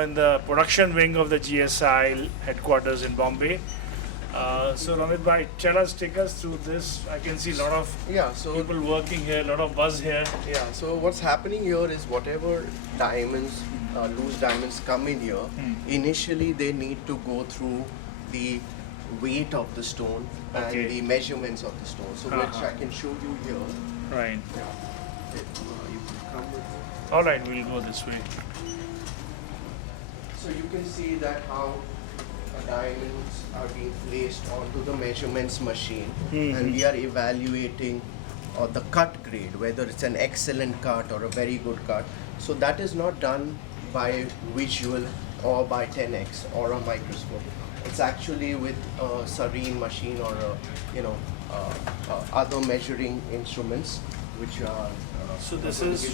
in the production wing of the GSI headquarters in Bombay. So Ramit bhai, take us through this. I can see a lot of people working here, a lot of buzz here. Yeah, so what's happening here is whatever diamonds, loose diamonds come in here, initially they need to go through the weight of the stone and the measurements of the stone. So which I can show you here. Right. Yeah. You can come with me. All right, we'll go this way. So you can see that how diamonds are being placed onto the measurements machine, and we are evaluating the cut grade, whether it's an excellent cut or a very good cut. So that is not done by visual or by 10x or a microscope. It's actually with a serene machine or other measuring instruments, which are. So this is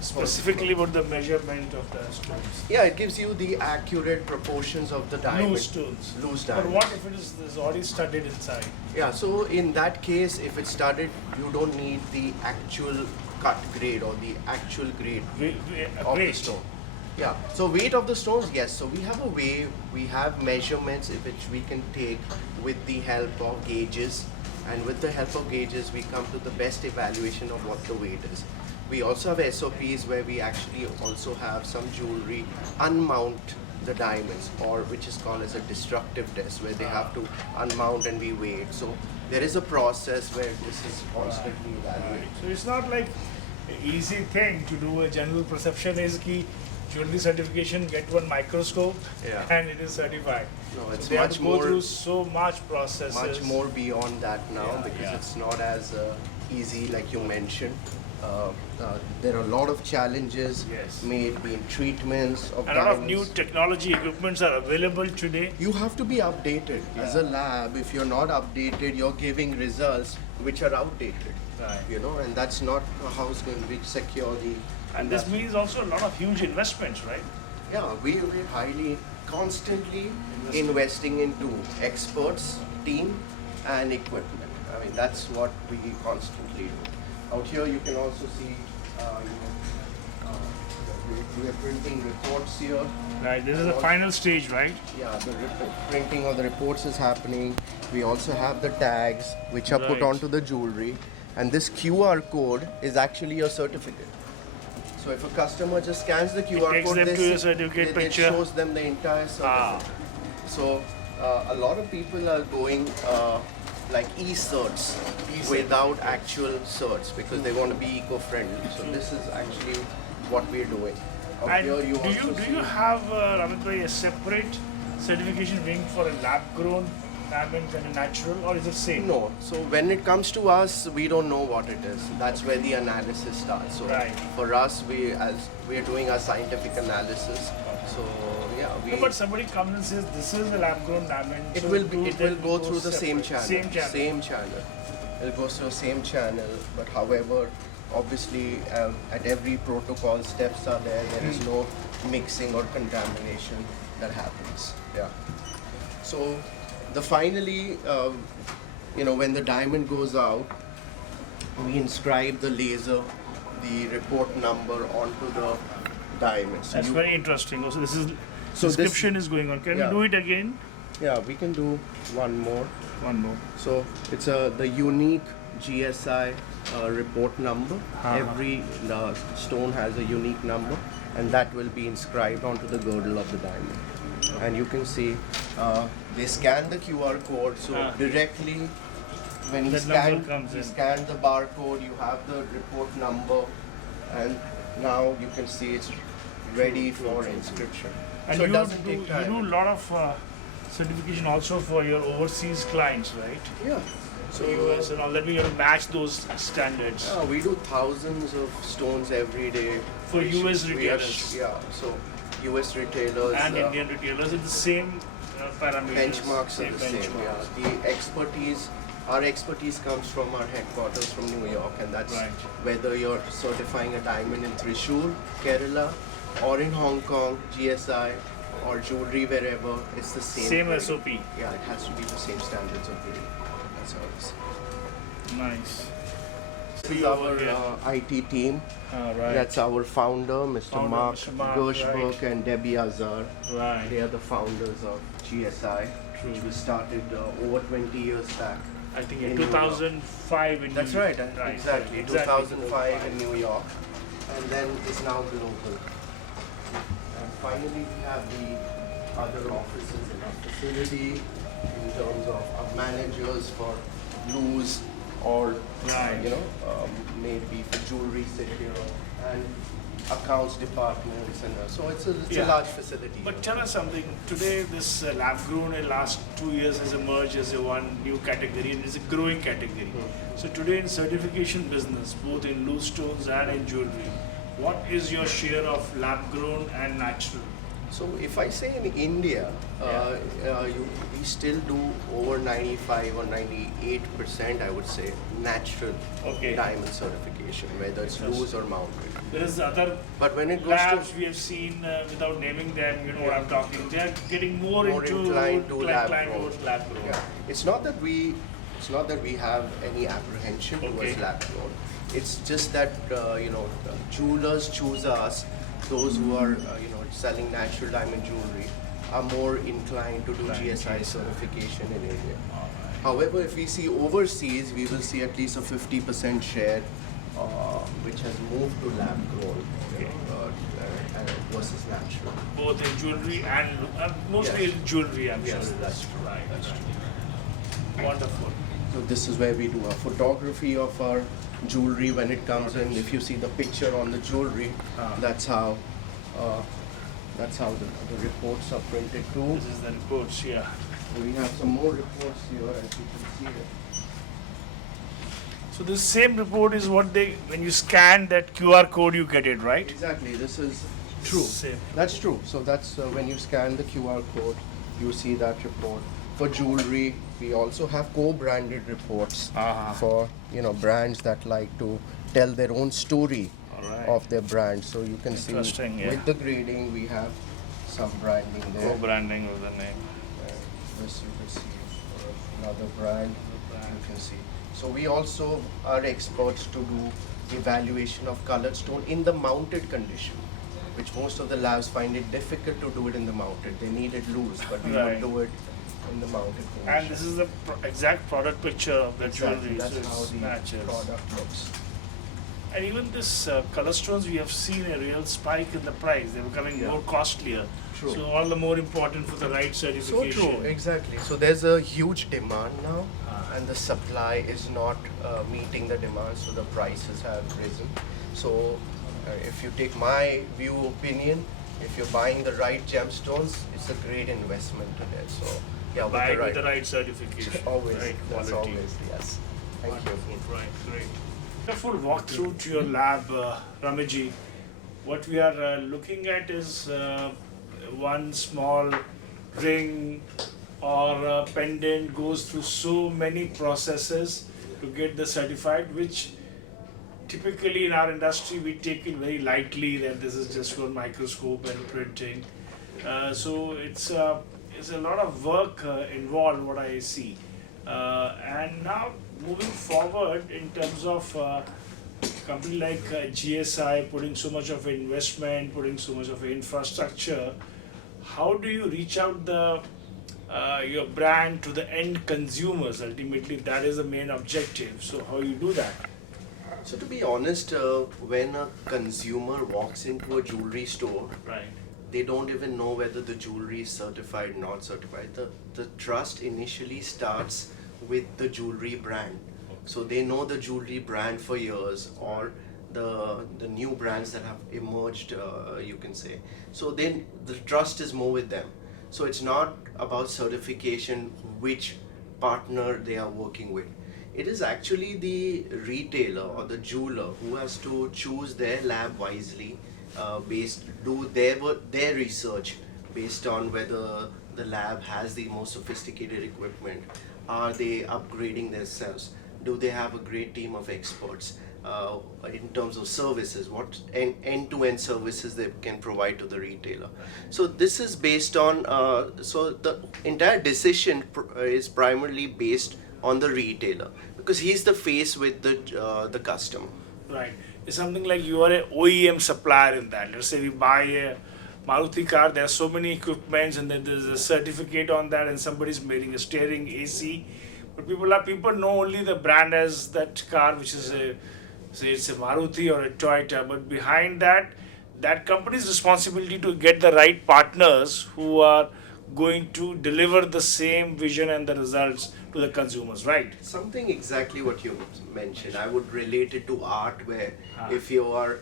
specifically about the measurement of the stones. Yeah, it gives you the accurate proportions of the diamond. Loose stones. Loose diamond. But what if it is already studded inside? Yeah, so in that case, if it's studded, you don't need the actual cut grade or the actual grade of the stone. Yeah, so weight of the stones, yes. So we have a way, we have measurements which we can take with the help of gauges. And with the help of gauges, we come to the best evaluation of what the weight is. We also have SOPs where we actually also have some jewelry unmount the diamonds, or which is called as a destructive test, where they have to unmount and be weighed. So there is a process where this is constantly evaluated. So it's not like an easy thing to do. A general perception is ki jewelry certification, get one microscope, and it is certified. No, it's so they much have to more. Go through so much processes. Much more beyond that now, because it's not as easy like you mentioned. There are a lot of challenges made in treatments of diamonds. A lot of new technology equipments are available today. You have to be updated. As a lab, if you're not updated, you're giving results which are outdated. Right. You know, and that's not how it's going to be secure the. And this means also a lot of huge investments, right? Yeah, we're highly, constantly investing into experts, team, and equipment. I mean, that's what we constantly do. Out here, you can also see, we're printing reports here. Right, this is the final stage, right? Yeah, the printing of the reports is happening. We also have the tags, which are put onto the jewelry. And this QR code is actually a certificate. So if a customer just scans the QR code, it shows them the entire certificate. So a lot of people are going like e-certs without actual certs because they want to be eco-friendly. So this is actually what we're doing. And do you have Ramit bhai, a separate certification wing for a lab-grown diamonds and a natural, or is it same? No. So when it comes to us, we don't know what it is. That's where the analysis starts. So for us, we are doing our scientific analysis. So yeah, but somebody comes and says this is a lab-grown diamond. It will go through the same channel. Same channel. It goes through the same channel. But however, obviously, at every protocol, steps are there. There is no mixing or contamination that happens. Yeah. So. Finally, when the diamond goes out, we inscribe the laser, the report number onto the diamond. So that's very interesting. Also, this is inscription is going on. Can you do it again? Yeah, we can do one more. One more. So it's the unique GSI report number. Every stone has a unique number, and that will be inscribed onto the girdle of the diamond. And you can see they scan the QR code, so directly when he scans the barcode, you have the report number, and now you can see it's ready for inscription. And so you it doesn't take time. You do a lot of certification also for your overseas clients, right? Yeah. So US and all that, we have to match those standards. Yeah, we do thousands of stones every day. For US retailers. So US retailers and Indian retailers are the same parameters. Benchmarks are the same. Yeah. Our expertise comes from our headquarters from New York, and that's whether you're certifying a diamond in Thrissur, Kerala, or in Hong Kong, GSI, or jewelry wherever, it's the same. Same SOP. Yeah, it has to be the same standards of grading. That's how it is. Nice. This is our IT team. Right. That's our founder, Mr. Mark Gershberg right. and Debbie Azar. Right. They are the founders of GSI, which was started over 20 years back. I think in 2005 in That's New right, York. exactly. 2005 in New York, and then it's now global. And finally, we have the other offices in our facility in terms of our managers for blues or maybe for jewelry sit here and accounts departments and so it's a large facility. But tell us something. Today, this lab grown in last 2 years has emerged as a one new category and it's a growing category. So today in certification business, both in loose stones and in jewelry, what is your share of lab grown and natural? So if I say in India, we still do over 95 or 98%, I would say, natural diamond certification, whether it's loose or mounted. There is other but when it goes labs we have seen, without naming them, you know what I'm talking, they are getting more inclined to lab towards lab grown. Yeah. It's not that we have any apprehension towards lab grown. It's just that jewelers choose us. Those who are selling natural diamond jewelry are more inclined to do GSI certification in India. However, if we see overseas, we will see at least a 50% share which has moved to lab grown versus natural. Both in jewelry and mostly in jewelry, I'm sure. Yes, that's true. Right. That's true. Wonderful. So this is where we do our photography of our jewelry when it comes in. If you see the picture on the jewelry, that's how the reports are printed too. This is the reports, yeah. We have some more reports here, as you can see here. So this same report is what when you scan that QR code, you get it, right? Exactly, this is true. Same. That's true. So that's when you scan the QR code, you see that report. For jewelry, we also have co-branded reports for brands that like to tell their own story of their brand. So you can see with the grading, we have some branding there. Co-branding of the name. This you can see for another brand. You can see. So we also are experts to do evaluation of colored stone in the mounted condition, which most of the labs find it difficult to do it in the mounted. They need it loose, but we would do it in the mounted condition. And this is the exact product picture of the jewelry. That's so how the matches. product looks. And even this color stones, we have seen a real spike in the price. They're becoming more costlier. True. So all the more important for the right certification. So true, exactly. So there's a huge demand now, and the supply is not meeting the demand, so the prices have risen. So if you take my opinion, if you're buying the right gemstones, it's a great investment to get. So yeah, buy with the right certification. Always, right that's quality. always, yes. Thank you. Right, great. A full walkthrough to your lab, Ramitji. What we are looking at is one small ring or a pendant goes through so many processes to get the certified, which typically in our industry we take it very lightly that this is just for microscope and printing. So it's a lot of work involved, what I see. And now moving forward in terms of company like GSI putting so much of investment, putting so much of infrastructure, how do you reach out your brand to the end consumers? Ultimately, that is the main objective. So how you do that? So to be honest, when a consumer walks into a jewelry store, they don't even know whether the jewelry is certified, not certified. The trust initially starts with the jewelry brand. So they know the jewelry brand for years, or the new brands that have emerged, you can say. So then the trust is more with them. So it's not about certification, which partner they are working with. It is actually the retailer or the jeweler who has to choose their lab wisely, do their research based on whether the lab has the most sophisticated equipment. Are they upgrading themselves? Do they have a great team of experts in terms of services? What end-to-end services they can provide to the retailer? So this is based on, so the entire decision is primarily based on the retailer, because he's the face with the customer. Right. It's something like you are a OEM supplier in that. Let's say we buy a Maruti car, there are so many equipments and then there's a certificate on that and somebody's making a steering, AC. But people know only the brand as that car, which is a, say it's a Maruti or a Toyota, but behind that, that company's responsibility to get the right partners who are going to deliver the same vision and the results to the consumers, right? Something exactly what you mentioned. I would relate it to art, where Ah. if you are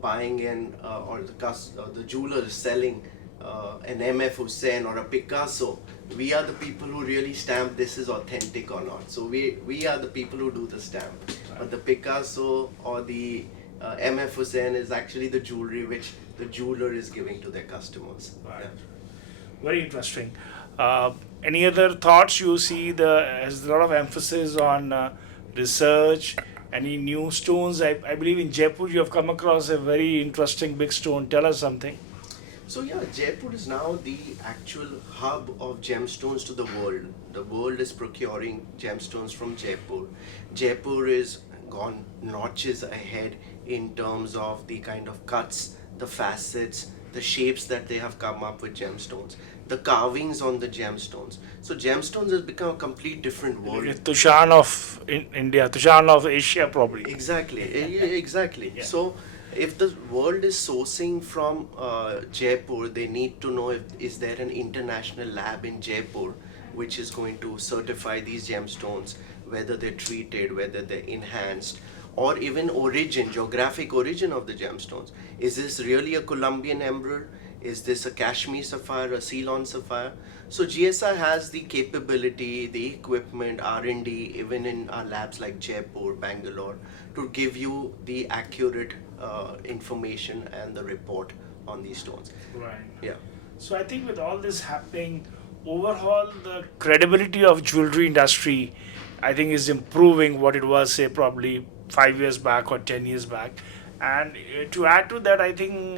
buying or the jeweler is selling an MF Hussein or a Picasso, we are the people who really stamp this is authentic or not. So we are the people who do the stamp. But the Picasso or the MF Hussein is actually the jewelry which the jeweler is giving to their customers. Right. Yeah. Very interesting. Any other thoughts you see? Has a lot of emphasis on research. Any new stones? I believe in Jaipur you have come across a very interesting big stone. Tell us something. So yeah, Jaipur is now the actual hub of gemstones to the world. The world is procuring gemstones from Jaipur. Jaipur is gone notches ahead in terms of the kind of cuts, the facets, the shapes that they have come up with gemstones, the carvings on the gemstones. So gemstones has become a complete different world. Tushan of India, Tushan of Asia, probably. Exactly, exactly. Yeah. So if the world is sourcing from Jaipur, they need to know if is there an international lab in Jaipur which is going to certify these gemstones, whether they're treated, whether they're enhanced, or even origin, geographic origin of the gemstones. Is this really a Colombian emerald? Is this a Kashmir sapphire, a Ceylon sapphire? So GSI has the capability, the equipment, R&D, even in our labs like Jaipur, Bangalore, to give you the accurate information and the report on these stones. Right. Yeah. So I think with all this happening, overall the credibility of jewelry industry, I think, is improving what it was, say, probably 5 years back or 10 years back. And to add to that, I think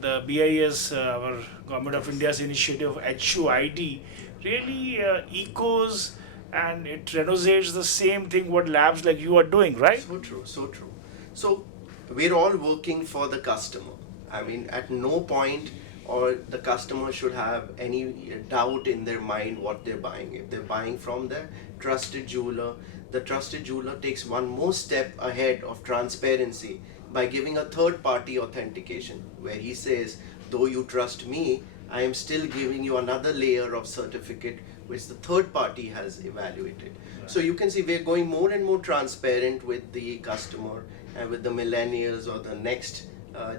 the BIS, our Government of India's initiative HUID, really echoes and it resonates the same thing what labs like you are doing, right? So true, so true. So we're all working for the customer. I mean, at no point or the customer should have any doubt in their mind what they're buying. If they're buying from their trusted jeweler, the trusted jeweler takes one more step ahead of transparency by giving a third party authentication, where he says, though you trust me, I am still giving you another layer of certificate which the third party has evaluated. Right. So you can see we're going more and more transparent with the customer and with the millennials or the next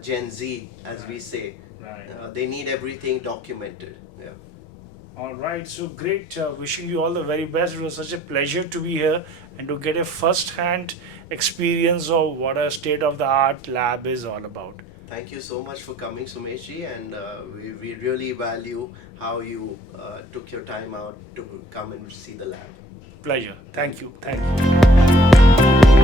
Gen Z, as we say. Right. They need everything documented. Yeah. All right, so great. Wishing you all the very best. It was such a pleasure to be here and to get a first-hand experience of what a state-of-the-art lab is all about. Thank you so much for coming, Sumeshji, and we really value how you took your time out to come and see the lab. Pleasure. Thank you. Thank you.